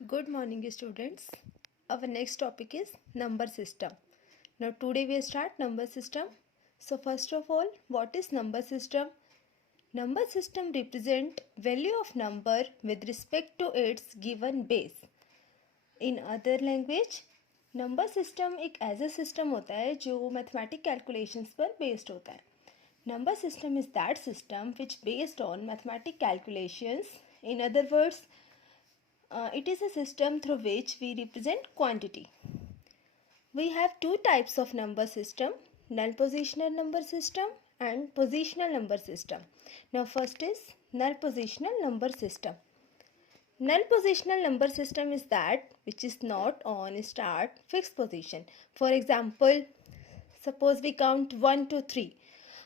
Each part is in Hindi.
Good morning, students. Our next topic is number system. Now, today we start number system. So, first of all, what is number system? Number system represent value of number with respect to its given base. In other language, number system एक ऐसा सिस्टम होता है जो मैथमेटिक कैलकुलेशंस पर बेस्ड होता है. Number system is that system which based on mathematic calculations. In other words, it is a system through which we represent quantity. We have two types of number system, null positional number system and positional number system. Now first is null positional number system. Null positional number system is that which is not on start fixed position. For example, suppose we count 1 to 3.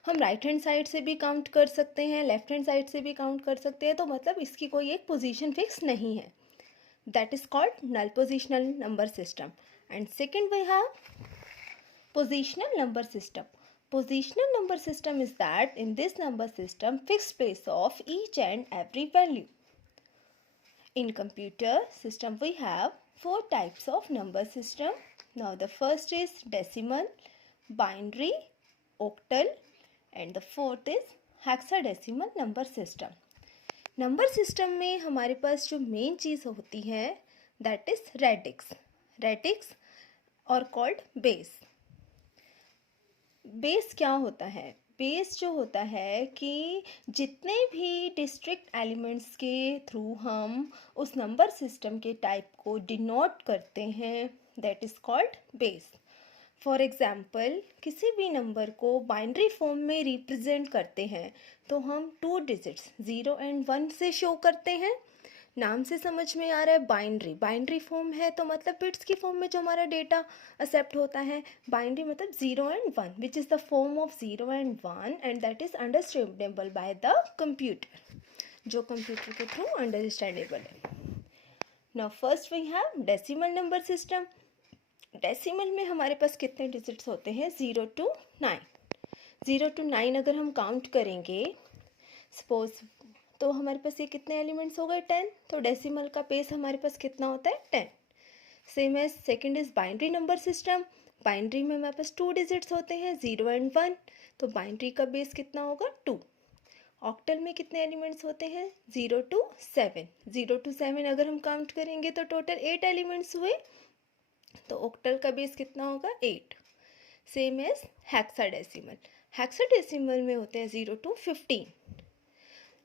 हम राइट हैंड साइड से भी काउंट कर सकते हैं, लेफ्ट हैंड साइड से भी काउंट कर सकते हैं, तो मतलब इसकी कोई एक पोजीशन फिक्स नहीं है. That is called null positional number system. And second we have positional number system. Positional number system is that in this number system fixed place of each and every value. In computer system we have four types of number system. Now the first is decimal, binary, octal and the fourth is hexadecimal number system. Number system में हमारे पास जो मेन चीज़ होती है दैट इज रेडिक्स और कॉल्ड बेस. बेस क्या होता है? बेस जो होता है कि जितने भी डिस्ट्रिक्ट एलिमेंट्स के थ्रू हम उस नंबर सिस्टम के टाइप को डिनोट करते हैं that is called base. For example, किसी भी नंबर को बाइनरी फॉर्म में रिप्रेजेंट करते हैं तो हम 2 डिजिट्स 0 एंड 1 से शो करते हैं. नाम से समझ में आ रहा है बाइनरी फॉर्म है तो मतलब बिट्स की फॉर्म में जो हमारा डेटा एक्सेप्ट होता है. बाइनरी मतलब 0 and 1 which is the form of 0 and 1 and that is understandable by the computer, जो कंप्यूटर के थ्रू अंडरस्टैंडेबल है. Now first we have decimal number system. Decimal में हमारे पास कितने डिजिट्स होते हैं? 0 to 9. 0 to 9 अगर हम काउंट करेंगे सपोज तो हमारे पास ये कितने एलिमेंट्स हो गए? 10. तो डेसिमल का बेस हमारे पास कितना होता है? 10. Same as second is binary number system. Binary में हमारे पास 2 डिजिट्स होते हैं 0 एंड 1. तो बाइनरी का बेस कितना होगा? 2. ऑक्टल में कितने एलिमेंट्स होते हैं? 0 to 7. 0 to 7 अगर हम काउंट करेंगे तो टोटल 8 एलिमेंट्स हुए, तो ऑक्टल का बेस कितना होगा? 8. Same as hexadecimal. हेक्साडेसिमल में होते हैं 0 to 15.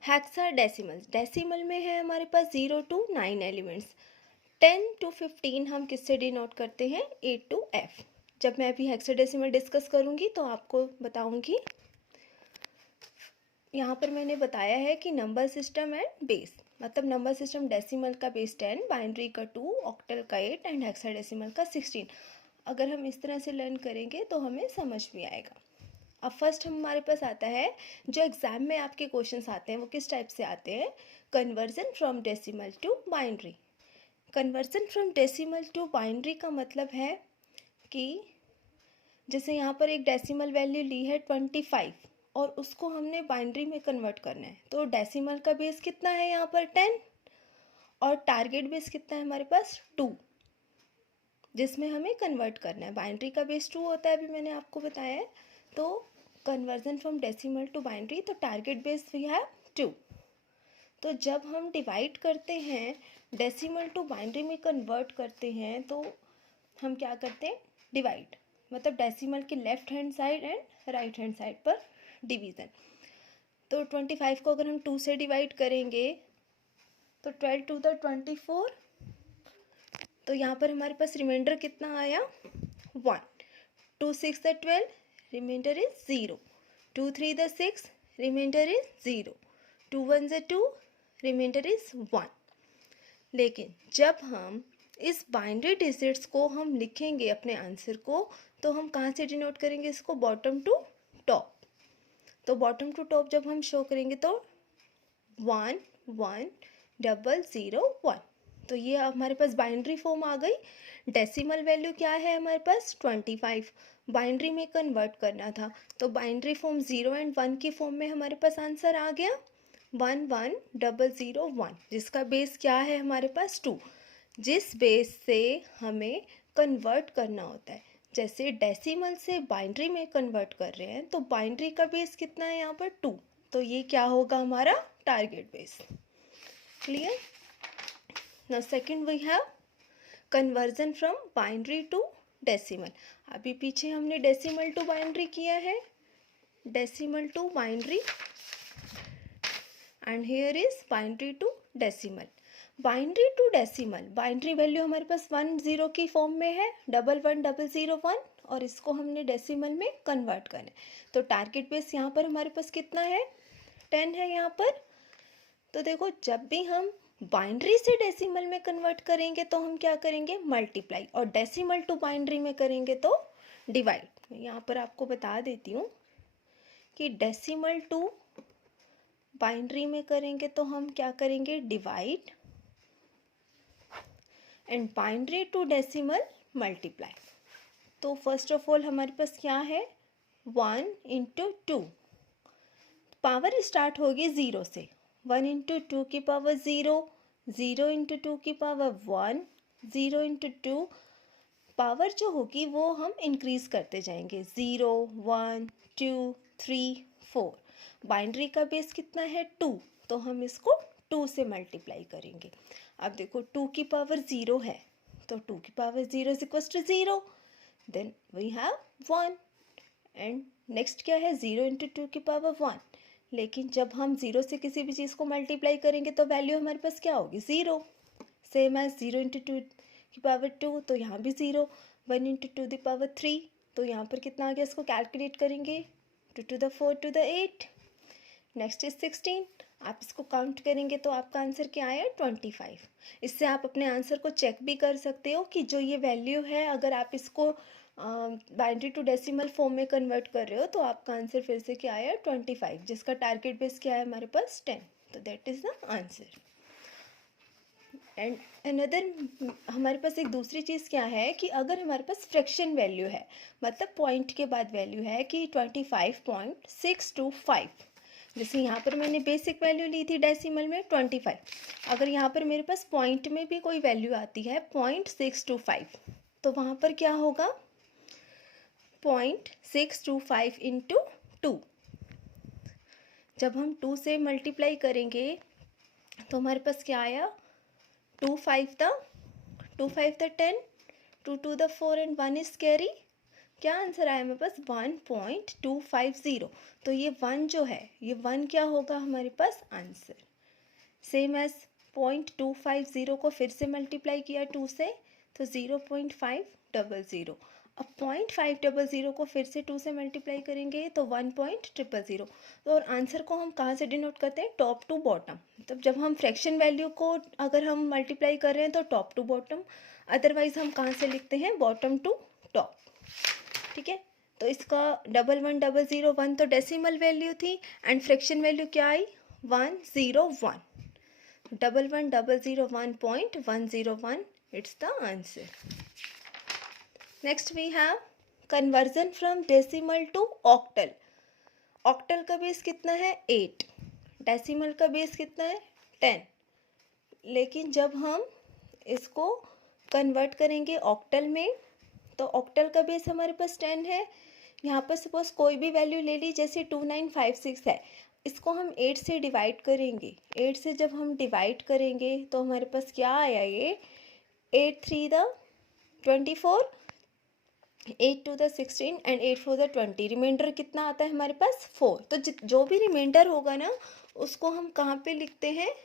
हेक्साडेसिमल डेसिमल में है हमारे पास 0 to 9 एलिमेंट्स. 10 to 15 हम किससे डिनोट करते हैं? A to F. जब मैं अभी हेक्साडेसिमल डिस्कस करूँगी तो आपको बताऊँगी. यहाँ पर मैंने बताया है कि नंबर सिस्टम एंड बेस, मतलब नंबर सिस्टम डेसिमल का बेस 10, बाइनरी का 2, ऑक्टल का 8 एंड हेक्साडेसिमल का 16. अगर हम इस तरह से लर्न करेंगे तो हमें समझ भी आएगा. अब फर्स्ट हमारे पास आता है जो एग्ज़ाम में आपके क्वेश्चंस आते हैं वो किस टाइप से आते हैं? Conversion from decimal to binary. Conversion from decimal to binary का मतलब है कि जैसे यहाँ पर एक डेसिमल वैल्यू ली है 25 और उसको हमने बाइनरी में कन्वर्ट करना है, तो डेसिमल का बेस कितना है यहाँ पर? 10. और टारगेट बेस कितना है हमारे पास? 2, जिसमें हमें कन्वर्ट करना है. बाइनरी का बेस 2 होता है, अभी मैंने आपको बताया है. तो conversion from decimal to binary, तो टारगेट बेस वी हैव 2. तो जब हम डिवाइड करते हैं, डेसिमल टू बाइनरी में कन्वर्ट करते हैं, तो हम क्या करते हैं? डिवाइड, मतलब डेसिमल के left hand side and right hand side पर डिवीज़न. तो 25 को अगर हम 2 से डिवाइड करेंगे तो 12 टू द 24. तो यहाँ पर हमारे पास रिमाइंडर कितना आया? 1. 2 6 the 12, remainder is 0. 2 3 the 6, remainder is 0. 2 1 the 2, remainder is 1. लेकिन जब हम इस बाइनरी डिजिट्स को हम लिखेंगे अपने आंसर को, तो हम कहाँ से डिनोट करेंगे इसको? Bottom to top. तो बॉटम टू टॉप जब हम शो करेंगे तो 1 1 0 0 1. तो ये हमारे पास बाइनरी फॉर्म आ गई. डेसिमल वैल्यू क्या है हमारे पास? 25. बाइनरी में कन्वर्ट करना था तो बाइनरी फॉर्म 0 एंड 1 की फॉर्म में हमारे पास आंसर आ गया 1 1 0 0 1, जिसका बेस क्या है हमारे पास? 2. जिस बेस से हमें कन्वर्ट करना होता है। जैसे डेसिमल से बाइनरी में कन्वर्ट कर रहे हैं तो बाइनरी का बेस कितना है यहाँ पर 2, तो ये क्या होगा हमारा target base. Clear. Now second we have conversion from binary to decimal. अभी पीछे हमने डेसिमल टू बाइनरी किया है, decimal to binary, and here is binary to decimal. Binary to decimal, binary value हमारे पास 10 की फॉर्म में है, 111001, और इसको हमने डेसिमल में कन्वर्ट करना है। तो टारगेट बेस यहाँ पर हमारे पास कितना है, 10 है यहाँ पर। तो देखो जब भी हम बाइनरी से डेसिमल में कन्वर्ट करेंगे तो हम क्या करेंगे, मल्टीप्लाई, और डेसिमल टू बाइनरी में करेंगे तो डिवाइड। यहाँ पर आपको बता देती हूँ कि डेसिमल टू बाइनरी में करेंगे तो हम क्या करेंगे, divide, and binary to decimal multiply. तो फर्स्ट ऑफ ऑल हमारे पास क्या है, 1 इंटू 2, पावर स्टार्ट होगी 0 से, 1 इंटू 2 की पावर 0, 0 इंटू 2 की पावर 1, 0 इंटू 2, पावर जो होगी वो हम इंक्रीज करते जाएंगे, 0 1 2 3 4। बाइनरी का बेस कितना है 2, तो हम इसको 2 से मल्टीप्लाई करेंगे। अब देखो 2 की पावर 0 है, तो 2 की power 0 is equal to 0, then we have 1, and next क्या है, 0 इंटू 2 की पावर 1। लेकिन जब हम 0 से किसी भी चीज़ को मल्टीप्लाई करेंगे तो वैल्यू हमारे पास क्या होगी, 0, सेम एज 0 इंटू 2 की पावर 2, तो यहाँ भी 0, 1 इंटू 2 द पावर 3, तो यहाँ पर कितना आ गया, इसको कैलकुलेट करेंगे, 2 to the 4 to the 8, next is 16। आप इसको काउंट करेंगे तो आपका आंसर क्या आया, 25। इससे आप अपने आंसर को चेक भी कर सकते हो कि जो ये वैल्यू है, अगर आप इसको बाइनरी टू डेसिमल फॉर्म में कन्वर्ट कर रहे हो तो आपका आंसर फिर से क्या आया, 25, जिसका टारगेट बेस क्या है हमारे पास, 10। तो that is the answer. And another हमारे पास एक दूसरी चीज़ क्या है कि अगर हमारे पास फ्रैक्शन वैल्यू है, मतलब पॉइंट के बाद वैल्यू है कि 25.625, जैसे यहाँ पर मैंने बेसिक वैल्यू ली थी डेसिमल में 25, अगर यहाँ पर मेरे पास पॉइंट में भी कोई वैल्यू आती है 0.625, तो वहाँ पर क्या होगा, 0.625 इंटू 2। जब हम 2 से मल्टीप्लाई करेंगे तो हमारे पास क्या आया, 2 5 the 10, 2 to the 4 and 1 is carry, क्या आंसर आया मेरे पास, 1.250। तो ये 1 जो है, ये 1 क्या होगा हमारे पास आंसर। सेम एज 0.250 को फिर से मल्टीप्लाई किया 2 से, तो 0.500। अब 0.500 को फिर से 2 से मल्टीप्लाई करेंगे तो 1.000। तो और आंसर को हम कहाँ से डिनोट करते हैं, टॉप टू बॉटम। मतलब जब हम फ्रैक्शन वैल्यू को अगर हम मल्टीप्लाई कर रहे हैं तो टॉप टू बॉटम, अदरवाइज हम कहाँ से लिखते हैं, बॉटम टू टॉप। ठीक है, तो इसका 11101 तो डेसिमल वैल्यू थी, एंड फ्रैक्शन वैल्यू क्या आई, 101, 11101.101, it's the answer. Next we have conversion from decimal to octal. Octal का बेस कितना है, 8, डेसिमल का बेस कितना है, 10। लेकिन जब हम इसको कन्वर्ट करेंगे ऑक्टल में, तो ऑक्टल का बेस हमारे पास 10 है। यहाँ पर सपोज कोई भी वैल्यू ले ली, जैसे 2956 है, इसको हम 8 से डिवाइड करेंगे। 8 से जब हम डिवाइड करेंगे तो हमारे पास क्या आया, ये 8 3 the 24, 8 2 the 16 and 8 4 the 20, remainder कितना आता है हमारे पास, 4। तो जो भी रिमाइंडर होगा ना, उसको हम कहाँ पे लिखते हैं,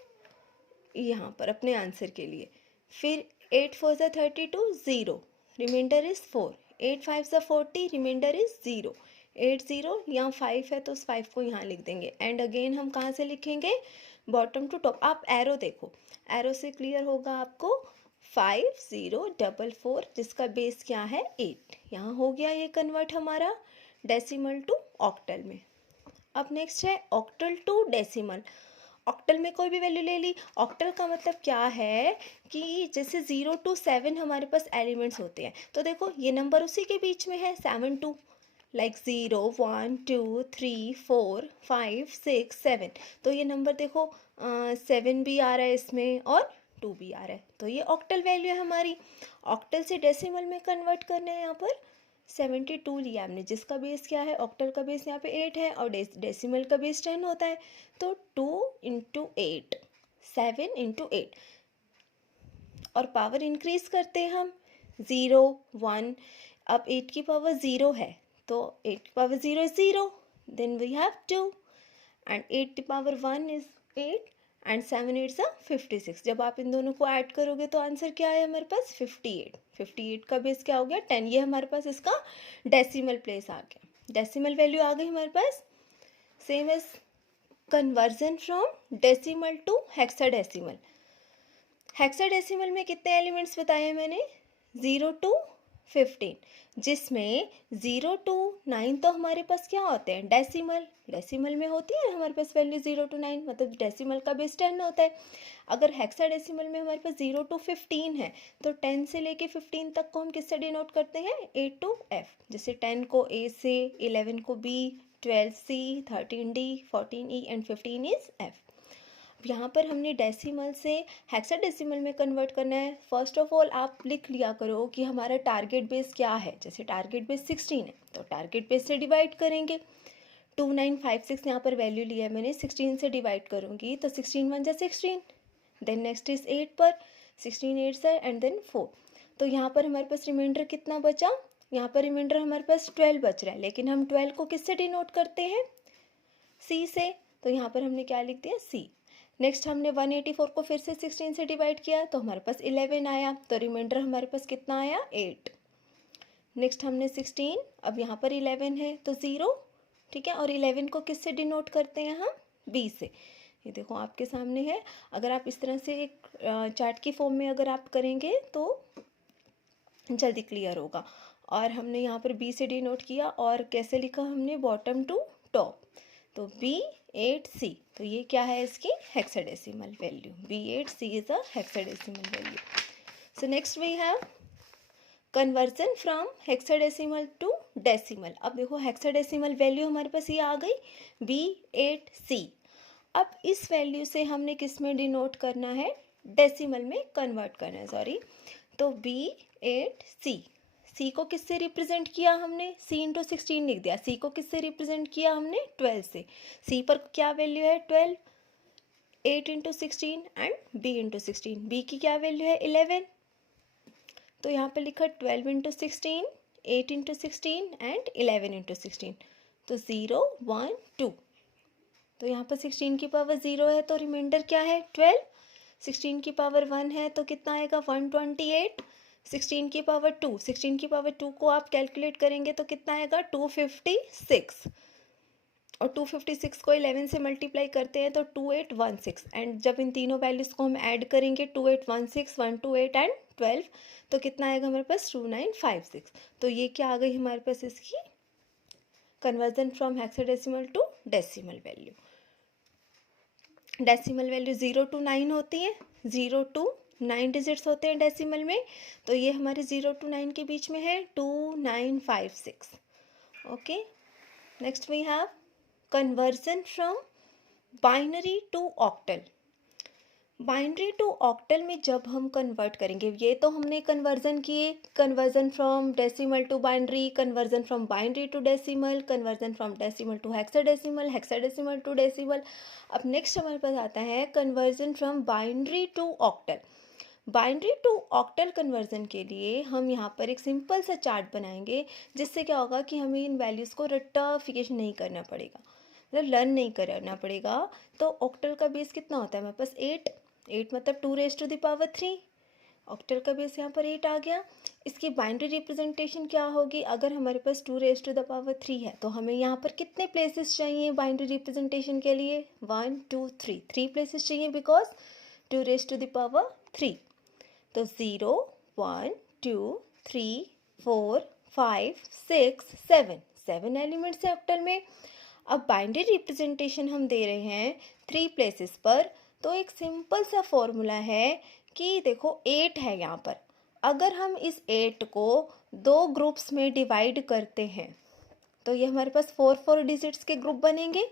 यहाँ पर अपने आंसर के लिए। फिर 8 4 the 32, 0, remainder is 4, 8 5 the 40, remainder is 0, 8 0, यहाँ 5 है तो उस 5 को यहाँ लिख देंगे, एंड अगेन हम कहाँ से लिखेंगे, बॉटम टू टॉप। आप एरो देखो, एरो से क्लियर होगा आपको, 5044, जिसका बेस क्या है, 8। यहाँ हो गया ये कन्वर्ट हमारा डेसिमल टू ऑक्टल में। अब नेक्स्ट है ऑक्टल टू डेसिमल। ऑक्टल में कोई भी वैल्यू ले ली। ऑक्टल का मतलब क्या है कि जैसे 0 to 7 हमारे पास एलिमेंट्स होते हैं, तो देखो ये नंबर उसी के बीच में है, 7 2, लाइक 0 1 2 3 4 5 6 7। तो ये नंबर देखो 7 भी आ रहा है इसमें और 2 भी आ रहा है, तो ये ऑक्टल वैल्यू है हमारी। ऑक्टल से डेसिमल में कन्वर्ट करना है, यहाँ पर 72 लिया हमने, जिसका बेस क्या है, ऑक्टल का बेस यहाँ पे 8 है और डेसिमल का बेस 10 होता है। तो 2 इंटू 8, 7 इंटू 8, और पावर इंक्रीज करते हैं हम, 0 1। अब 8 की पावर 0 है, तो 8 की power 0 is 0, then we have 2, and 8 की पावर 1 इज 8, एंड 7 8 सा 56। जब आप इन दोनों को ऐड करोगे तो आंसर क्या है हमारे पास, 58। 58 का बेस क्या हो गया, 10। ये हमारे पास इसका डेसिमल प्लेस आ गया, डेसिमल वैल्यू आ गई हमारे पास। Same as conversion from decimal to hexadecimal. Hexadecimal में कितने एलिमेंट्स बताए हैं मैंने, 0 to 15, जिसमें 0 to 9 तो हमारे पास क्या होते हैं, डेसिमल। डेसिमल में होती है हमारे पास वैल्यू 0 to 9, मतलब डेसिमल का बेस 10 होता है। अगर हेक्साडेसिमल में हमारे पास 0 to 15 है, तो 10 से लेके 15 तक को हम किससे डिनोट करते हैं, A to F। जैसे 10 को A से, 11 को B, 12 C, 13 D, 14 E and 15 is F। यहाँ पर हमने डेसिमल से हेक्साडेसिमल में कन्वर्ट करना है। फर्स्ट ऑफ ऑल आप लिख लिया करो कि हमारा टारगेट बेस क्या है। जैसे टारगेट बेस 16 है, तो टारगेट बेस से डिवाइड करेंगे। 2956 यहाँ पर वैल्यू लिया है मैंने, 16 से डिवाइड करूँगी तो 16 1 जा 16, देन नेक्स्ट इज 8 पर, 16 8 से, एंड देन 4। तो यहाँ पर हमारे पास रिमाइंडर कितना बचा, यहाँ पर रिमाइंडर हमारे पास 12 बच रहा है, लेकिन हम 12 को किससे डिनोट करते हैं, C से। तो यहाँ पर हमने क्या लिख दिया, C। नेक्स्ट हमने 184 को फिर से 16 से डिवाइड किया, तो हमारे पास 11 आया, तो रिमाइंडर हमारे पास कितना आया, 8। नेक्स्ट हमने 16, अब यहाँ पर 11 है तो 0, ठीक है। और 11 को किससे डिनोट करते हैं हम, B से। ये देखो आपके सामने है। अगर आप इस तरह से एक चार्ट की फॉर्म में अगर आप करेंगे तो जल्दी क्लियर होगा। और हमने यहाँ पर B से डिनोट किया, और कैसे लिखा हमने, बॉटम टू टॉप, तो B8C। तो ये क्या है इसकी hexadecimal value, B8C is a hexadecimal value. So next we have conversion from hexadecimal to decimal. अब देखो हेक्साडेसिमल वैल्यू हमारे पास ये आ गई, B8C। अब इस वैल्यू से हमने किस में डिनोट करना है, डेसिमल में कन्वर्ट करना है, सॉरी। तो B8C, C को किससे रिप्रेजेंट किया हमने, C इंटू 16 लिख दिया। C को किससे रिप्रेजेंट किया हमने, 12 से। C पर क्या वैल्यू है, 12, 8 into 16 and B into 16। B की क्या वैल्यू है, 11। तो यहाँ पर लिखा 12 इंटू 16, 8 इंटू 16 एंड 11 इंटू 16। तो 0 1 2। तो यहाँ पर 16 की पावर 0 है, तो रिमाइंडर क्या है, 12। 16 की पावर 1 है, तो कितना आएगा, 128। 16 की पावर 2, 16 की पावर 2 को आप कैलकुलेट करेंगे तो कितना आएगा, 256। और 256 को 11 से मल्टीप्लाई करते हैं तो 2816। एंड जब इन तीनों वैल्यूज़ को हम ऐड करेंगे, 2816, 128 एंड 12, तो कितना आएगा हमारे पास, 2956। तो ये क्या आ गई हमारे पास इसकी conversion from hexadecimal to decimal value. Decimal value 0 to 9 होती है, 0 to 9 डिजिट्स होते हैं डेसिमल में। तो ये हमारे 0 to 9 के बीच में है, 2956। Okay, next we have conversion from binary to octal. Binary to octal में जब हम कन्वर्ट करेंगे, ये तो हमने कन्वर्जन किए, conversion from decimal to binary, conversion from binary to decimal, conversion from decimal to hexadecimal, hexadecimal to decimal. अब नेक्स्ट हमारे पास आता है conversion from binary to octal. Binary to octal conversion के लिए हम यहाँ पर एक सिंपल सा चार्ट बनाएंगे, जिससे क्या होगा कि हमें इन वैल्यूज़ को रट्टाफिकेशन नहीं करना पड़ेगा, मतलब लर्न नहीं करना पड़ेगा। तो ऑक्टल का बेस कितना होता है हमारे पास, 8 मतलब 2 raised to the power 3। Octal का बेस यहाँ पर 8 आ गया। इसकी बाइनरी रिप्रेजेंटेशन क्या होगी, अगर हमारे पास 2 raised to the power 3 है, तो हमें यहाँ पर कितने प्लेसेस चाहिए बाइनरी रिप्रेजेंटेशन के लिए, 1 2 3, 3 प्लेसेस चाहिए, because 2 raised to the power 3। तो 0 1 2 3 4 5 6 7, 7 एलिमेंट्स है ऑक्टल में। अब बाइनरी रिप्रेजेंटेशन हम दे रहे हैं 3 प्लेसेस पर, तो एक सिंपल सा फॉर्मूला है कि देखो 8 है यहाँ पर, अगर हम इस 8 को 2 ग्रुप्स में डिवाइड करते हैं तो ये हमारे पास 4 4 डिजिट्स के ग्रुप बनेंगे।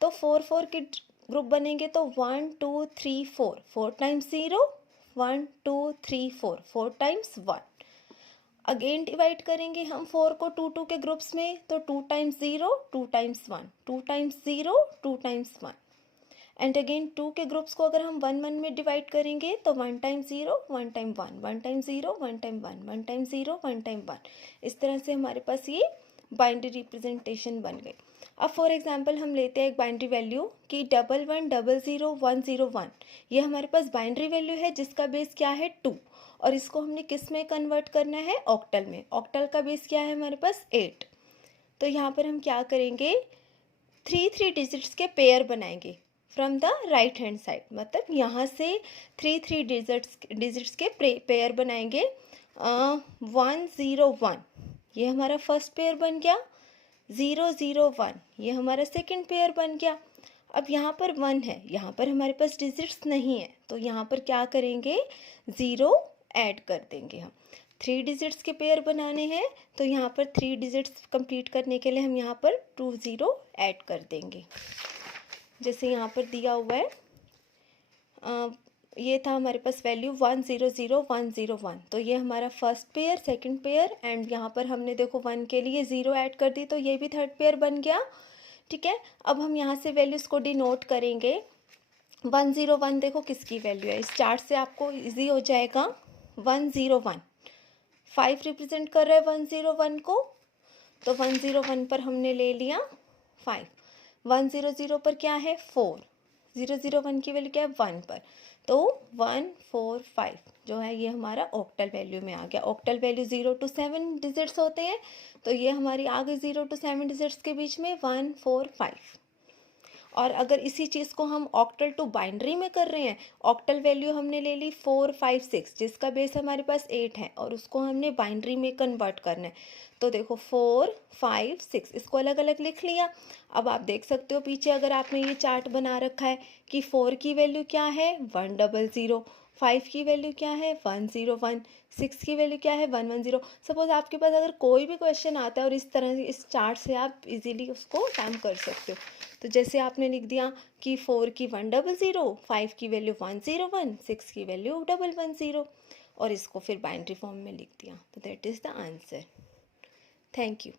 तो 4 4 के ग्रुप बनेंगे तो 1 2 3 4, 4 टाइम्स 0, 1 2 3 4, 4 टाइम्स 1। अगेन डिवाइड करेंगे हम 4 को 2 2 के ग्रुप्स में, तो 2 times 0, 2 times 1, 2 times 0, 2 times 1। And again 2 के ग्रुप्स को अगर हम 1 1 में डिवाइड करेंगे तो 1 time 0, 1 time 1, 1 time 0, 1 time 1, 1 time 0, 1 time 1। इस तरह से हमारे पास ये बाइनरी रिप्रेजेंटेशन बन गई। अब फॉर एग्जांपल हम लेते हैं एक बाइनरी वैल्यू कि 11000101। ये हमारे पास बाइनरी वैल्यू है जिसका बेस क्या है 2, और इसको हमने किस में कन्वर्ट करना है, ऑक्टल में। ऑक्टल का बेस क्या है हमारे पास 8। तो यहाँ पर हम क्या करेंगे, 3 डिजिट्स के पेयर बनाएंगे from the right hand side, मतलब यहाँ से 3 डिजिट्स के पेयर बनाएंगे। 101 ये हमारा फर्स्ट पेयर बन गया, 001 ये हमारा सेकंड पेयर बन गया। अब यहाँ पर 1 है, यहाँ पर हमारे पास डिजिट्स नहीं है, तो यहाँ पर क्या करेंगे, 0 ऐड कर देंगे हम। 3 डिजिट्स के पेयर बनाने हैं, तो यहाँ पर 3 डिजिट्स कंप्लीट करने के लिए हम यहाँ पर 2 0 ऐड कर देंगे, जैसे यहाँ पर दिया हुआ है। ये था हमारे पास वैल्यू 100101। तो ये हमारा first pair, second pair, and यहाँ पर हमने देखो 1 के लिए 0 ऐड कर दी, तो ये भी थर्ड पेयर बन गया। ठीक है, अब हम यहाँ से वैल्यूज़ को डिनोट करेंगे। 101 देखो किसकी वैल्यू है, इस चार्ट से आपको इजी हो जाएगा। 101 5 रिप्रेजेंट कर रहा है 101 को, तो 101 पर हमने ले लिया 5। 100 पर क्या है 4, 001 की वैल्यू क्या है 1 पर, तो 145 जो है ये हमारा ऑक्टल वैल्यू में आ गया। ऑक्टल वैल्यू 0 to 7 डिजिट्स होते हैं, तो ये हमारी आ गई 0 to 7 डिजिट्स के बीच में 145। और अगर इसी चीज़ को हम ऑक्टल टू बाइनरी में कर रहे हैं, ऑक्टल वैल्यू हमने ले ली 4 5 6 जिसका बेस हमारे पास 8 है, और उसको हमने बाइनरी में कन्वर्ट करना है। तो देखो 4 5 6 इसको अलग अलग लिख लिया। अब आप देख सकते हो पीछे अगर आपने ये चार्ट बना रखा है कि 4 की वैल्यू क्या है 100, 5 की वैल्यू क्या है 101, 6 की वैल्यू क्या है 110। सपोज आपके पास अगर कोई भी क्वेश्चन आता है और इस तरह से इस चार्ट से आप इजीली उसको टाइम कर सकते हो। तो जैसे आपने लिख दिया कि 4 की 100, 5 की वैल्यू 101, 6 की वैल्यू 110, और इसको फिर बाइनरी फॉर्म में लिख दिया, तो that is the answer. Thank you.